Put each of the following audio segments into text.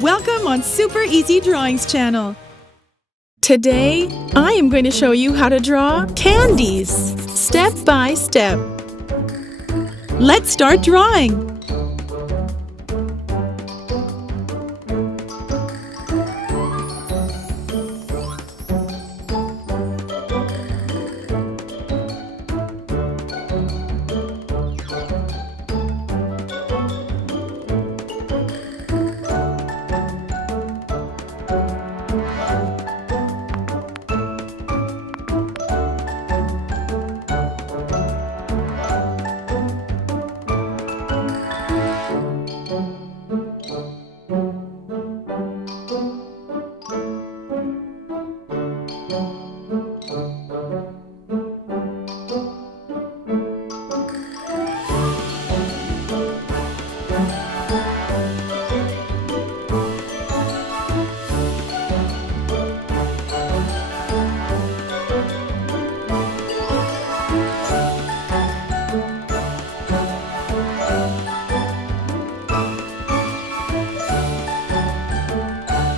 Welcome on Super Easy Drawings channel. Today, I am going to show you how to draw candies, step by step. Let's start drawing.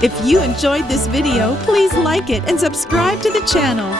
If you enjoyed this video, please like it and subscribe to the channel.